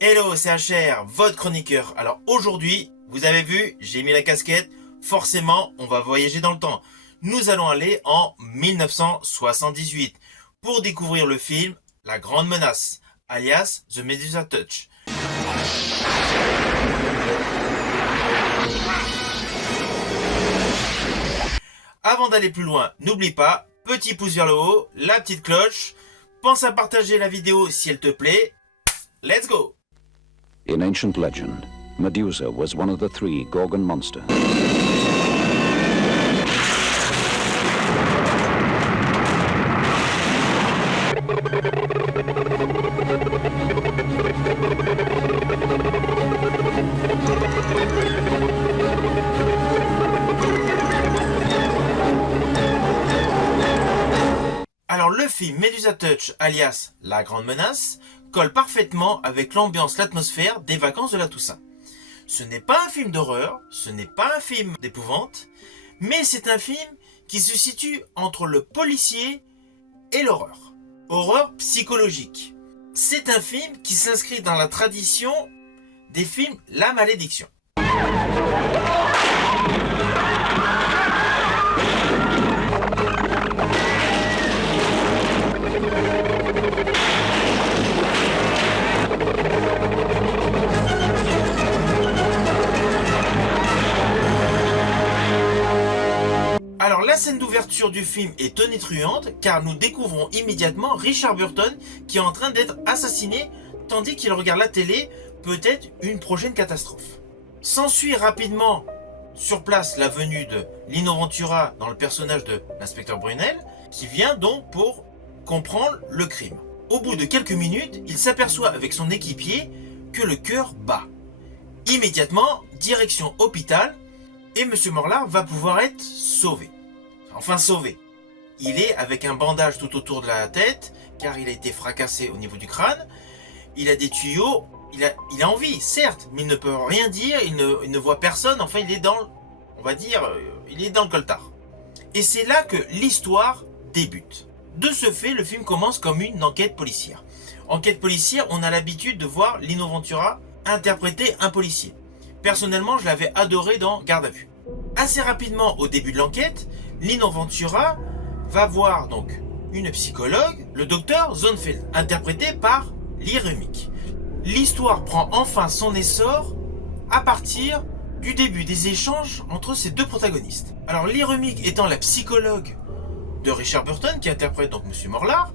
Hello, c'est HR, votre chroniqueur. Alors aujourd'hui, vous avez vu, j'ai mis la casquette. Forcément, on va voyager dans le temps. Nous allons aller en 1978 pour découvrir le film La Grande Menace, alias The Medusa Touch. Avant d'aller plus loin, n'oublie pas, petit pouce vers le haut, la petite cloche. Pense à partager la vidéo si elle te plaît. Let's go! In ancient legend, Medusa was one of the three Gorgon monsters. Alors le film Medusa Touch, alias La Grande Menace, colle parfaitement avec l'ambiance, l'atmosphère des vacances de la Toussaint. Ce n'est pas un film d'horreur, ce n'est pas un film d'épouvante, mais c'est un film qui se situe entre le policier et l'horreur. Horreur psychologique. C'est un film qui s'inscrit dans la tradition des films La Malédiction. Alors la scène d'ouverture du film est tonitruante car nous découvrons immédiatement Richard Burton qui est en train d'être assassiné tandis qu'il regarde la télé, peut-être une prochaine catastrophe. S'ensuit rapidement sur place la venue de Lino Ventura dans le personnage de l'inspecteur Brunel qui vient donc pour comprendre le crime. Au bout de quelques minutes, il s'aperçoit avec son équipier que le cœur bat. Immédiatement, direction hôpital et M. Morlard va pouvoir être sauvé. Enfin sauvé. Il est avec un bandage tout autour de la tête, car il a été fracassé au niveau du crâne. Il a des tuyaux, il a envie, certes, mais il ne peut rien dire, il ne voit personne. Enfin, il est dans, on va dire, il est dans le coltard. Et c'est là que l'histoire débute. De ce fait, le film commence comme une enquête policière. Enquête policière, on a l'habitude de voir Lino Ventura interpréter un policier. Personnellement, je l'avais adoré dans Garde à vue. Assez rapidement, au début de l'enquête, Lino Ventura va voir donc une psychologue, le docteur Zonfeld, interprété par Lee Remick. L'histoire prend enfin son essor à partir du début des échanges entre ces deux protagonistes. Alors Lee Remick étant la psychologue de Richard Burton, qui interprète donc M. Morlard,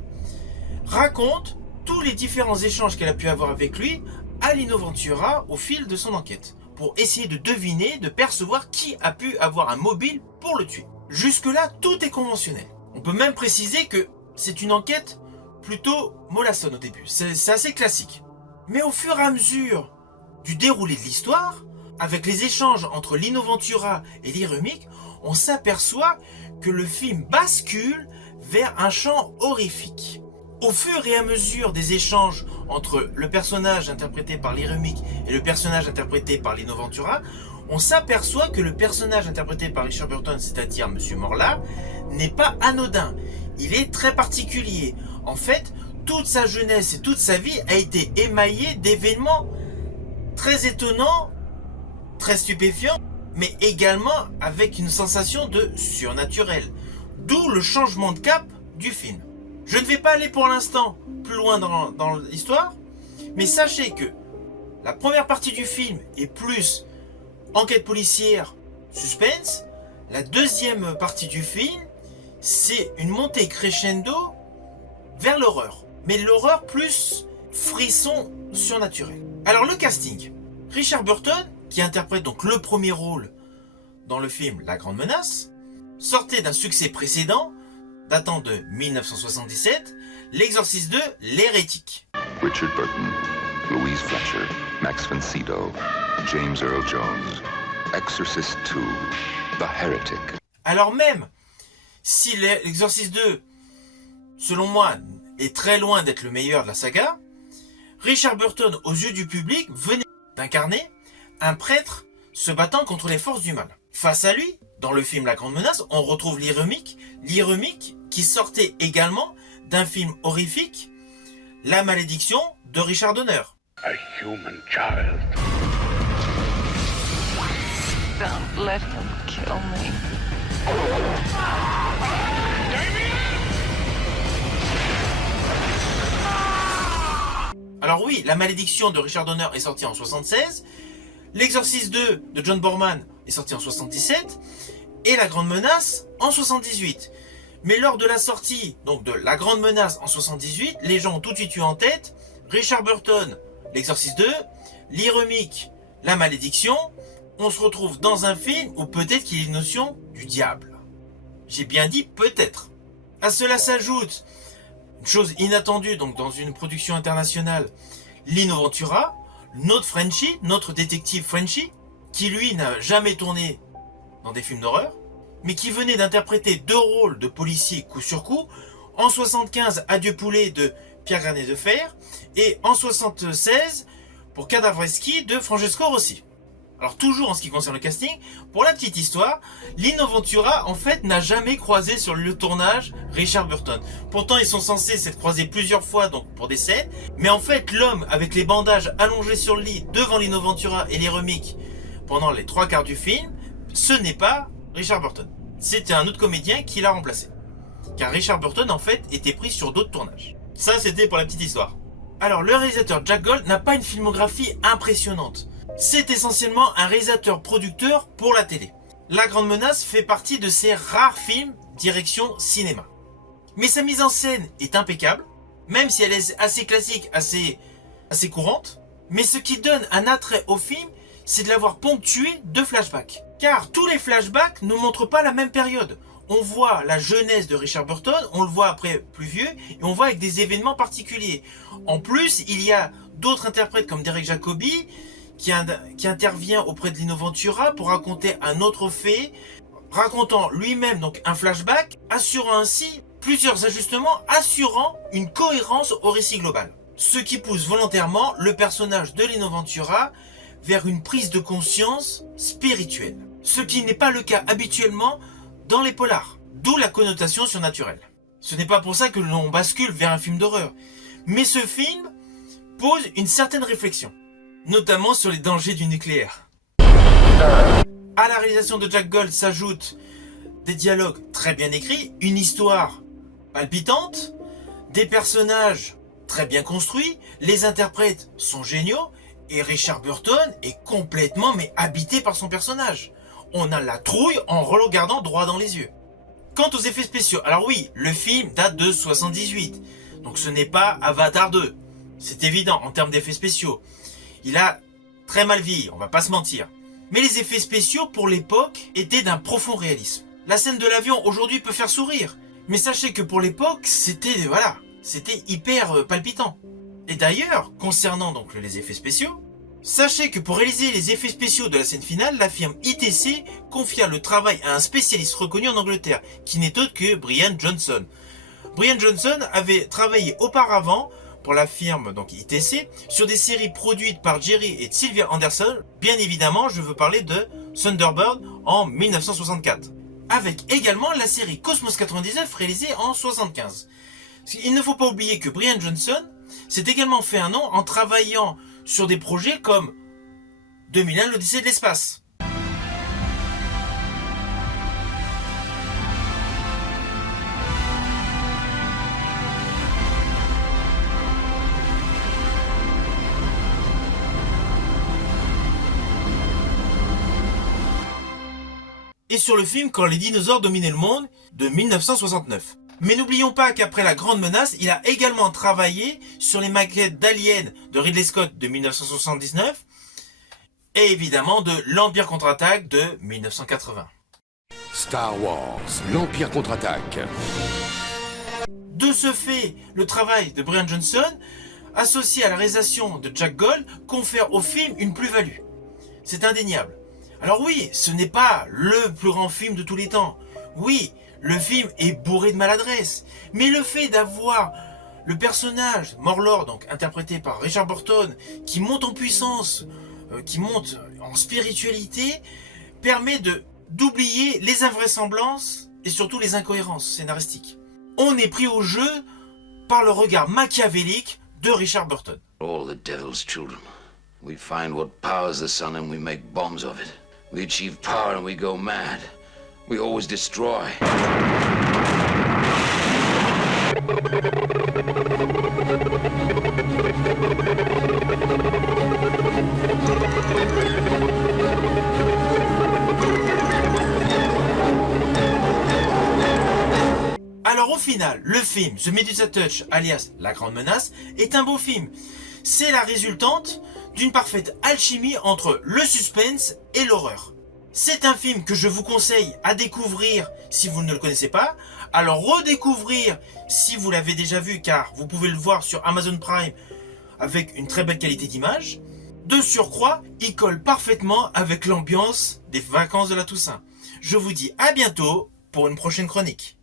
raconte tous les différents échanges qu'elle a pu avoir avec lui à Lino Ventura au fil de son enquête, pour essayer de deviner, de percevoir qui a pu avoir un mobile pour le tuer. Jusque-là, tout est conventionnel. On peut même préciser que c'est une enquête plutôt mollassonne au début. C'est assez classique. Mais au fur et à mesure du déroulé de l'histoire, avec les échanges entre Lino Ventura et Lee Remick, on s'aperçoit que le film bascule vers un champ horrifique. Au fur et à mesure des échanges entre le personnage interprété par Lee Remick et le personnage interprété par Lino Ventura, on s'aperçoit que le personnage interprété par Richard Burton, c'est-à-dire M. Morlard, n'est pas anodin. Il est très particulier. En fait, toute sa jeunesse et toute sa vie a été émaillée d'événements très étonnants, très stupéfiants, mais également avec une sensation de surnaturel. D'où le changement de cap du film. Je ne vais pas aller pour l'instant plus loin dans l'histoire, mais sachez que la première partie du film est plus enquête policière, suspense. La deuxième partie du film, c'est une montée crescendo vers l'horreur. Mais l'horreur plus frisson surnaturel. Alors le casting. Richard Burton, qui interprète donc le premier rôle dans le film La Grande Menace, sortait d'un succès précédent, datant de 1977, L'Exorciste 2, l'hérétique. Richard Burton, Louise Fletcher, Max von Sydow, James Earl Jones, Exorcist 2, The Heretic. Alors même si L'Exorciste 2, selon moi, est très loin d'être le meilleur de la saga, Richard Burton, aux yeux du public, venait d'incarner un prêtre se battant contre les forces du mal. Face à lui, dans le film La Grande Menace, on retrouve Lee Remick qui sortait également d'un film horrifique, La Malédiction de Richard Donner. A human child. Don't let him kill me. Alors oui, La Malédiction de Richard Donner est sortie en 76, L'Exorciste 2 de John Boorman est sorti en 77, et La Grande Menace en 78. Mais lors de la sortie donc de La Grande Menace en 78, les gens ont tout de suite eu en tête Richard Burton, L'Exorciste 2, Lee Remick, La Malédiction. On se retrouve dans un film où peut-être qu'il y a une notion du diable. J'ai bien dit peut-être. À cela s'ajoute une chose inattendue donc dans une production internationale, Lino Ventura, notre Frenchie, notre détective Frenchie, qui lui n'a jamais tourné dans des films d'horreur, mais qui venait d'interpréter 2 rôles de policier coup sur coup, en 75 Adieu poulet de Pierre Granet de Fer, et en 76 pour Cadavreschi de Francesco Rossi. Alors toujours en ce qui concerne le casting, pour la petite histoire, Lino Ventura en fait n'a jamais croisé sur le tournage Richard Burton. Pourtant ils sont censés s'être croisés plusieurs fois donc pour des scènes, mais en fait l'homme avec les bandages allongés sur le lit devant Lino Ventura et les Remick pendant les 3/4 du film, ce n'est pas Richard Burton. C'était un autre comédien qui l'a remplacé. Car Richard Burton en fait était pris sur d'autres tournages. Ça c'était pour la petite histoire. Alors le réalisateur Jack Gold n'a pas une filmographie impressionnante. C'est essentiellement un réalisateur-producteur pour la télé. La Grande Menace fait partie de ses rares films direction cinéma. Mais sa mise en scène est impeccable, même si elle est assez classique, assez courante. Mais ce qui donne un attrait au film, c'est de l'avoir ponctué de flashbacks. Car tous les flashbacks ne montrent pas la même période. On voit la jeunesse de Richard Burton, on le voit après plus vieux, et on voit avec des événements particuliers. En plus, il y a d'autres interprètes comme Derek Jacobi, qui intervient auprès de Lino Ventura pour raconter un autre fait, racontant lui-même donc un flashback, assurant ainsi plusieurs ajustements, assurant une cohérence au récit global. Ce qui pousse volontairement le personnage de Lino Ventura vers une prise de conscience spirituelle. Ce qui n'est pas le cas habituellement dans les polars, d'où la connotation surnaturelle. Ce n'est pas pour ça que l'on bascule vers un film d'horreur, mais ce film pose une certaine réflexion, notamment sur les dangers du nucléaire. À la réalisation de Jack Gold s'ajoutent des dialogues très bien écrits, une histoire palpitante, des personnages très bien construits, les interprètes sont géniaux, et Richard Burton est complètement habité par son personnage. On a la trouille en regardant droit dans les yeux. Quant aux effets spéciaux, alors oui, le film date de 78, donc ce n'est pas Avatar 2, c'est évident en termes d'effets spéciaux. Il a très mal vieilli, on va pas se mentir. Mais les effets spéciaux pour l'époque étaient d'un profond réalisme. La scène de l'avion aujourd'hui peut faire sourire, mais sachez que pour l'époque, c'était hyper palpitant. Et d'ailleurs, concernant donc les effets spéciaux, sachez que pour réaliser les effets spéciaux de la scène finale, la firme ITC confia le travail à un spécialiste reconnu en Angleterre, qui n'est autre que Brian Johnson. Brian Johnson avait travaillé auparavant pour la firme donc ITC sur des séries produites par Jerry et Sylvia Anderson. Bien évidemment, je veux parler de Thunderbird en 1964, avec également la série Cosmos 99 réalisée en 75. Il ne faut pas oublier que Brian Johnson s'est également fait un nom en travaillant sur des projets comme 2001 l'Odyssée de l'espace. Et sur le film Quand les dinosaures dominaient le monde de 1969. Mais n'oublions pas qu'après La Grande Menace, il a également travaillé sur les maquettes d'Alien de Ridley Scott de 1979 et évidemment de L'Empire contre-attaque de 1980. Star Wars, l'Empire contre-attaque. De ce fait, le travail de Brian Johnson, associé à la réalisation de Jack Gold, confère au film une plus-value. C'est indéniable. Alors oui, ce n'est pas le plus grand film de tous les temps. Oui, le film est bourré de maladresse. Mais le fait d'avoir le personnage, Morlord, donc interprété par Richard Burton, qui monte en puissance, qui monte en spiritualité, permet d'oublier les invraisemblances et surtout les incohérences scénaristiques. On est pris au jeu par le regard machiavélique de Richard Burton. All the devil's children. We find what powers the sun and we make bombs of it. We achieve power and we go mad. We always destroy. Alors au final, le film The Medusa Touch, alias La Grande Menace, est un beau film. C'est la résultante d'une parfaite alchimie entre le suspense et l'horreur. C'est un film que je vous conseille à découvrir si vous ne le connaissez pas, à le redécouvrir si vous l'avez déjà vu, car vous pouvez le voir sur Amazon Prime avec une très belle qualité d'image. De surcroît, il colle parfaitement avec l'ambiance des vacances de la Toussaint. Je vous dis à bientôt pour une prochaine chronique.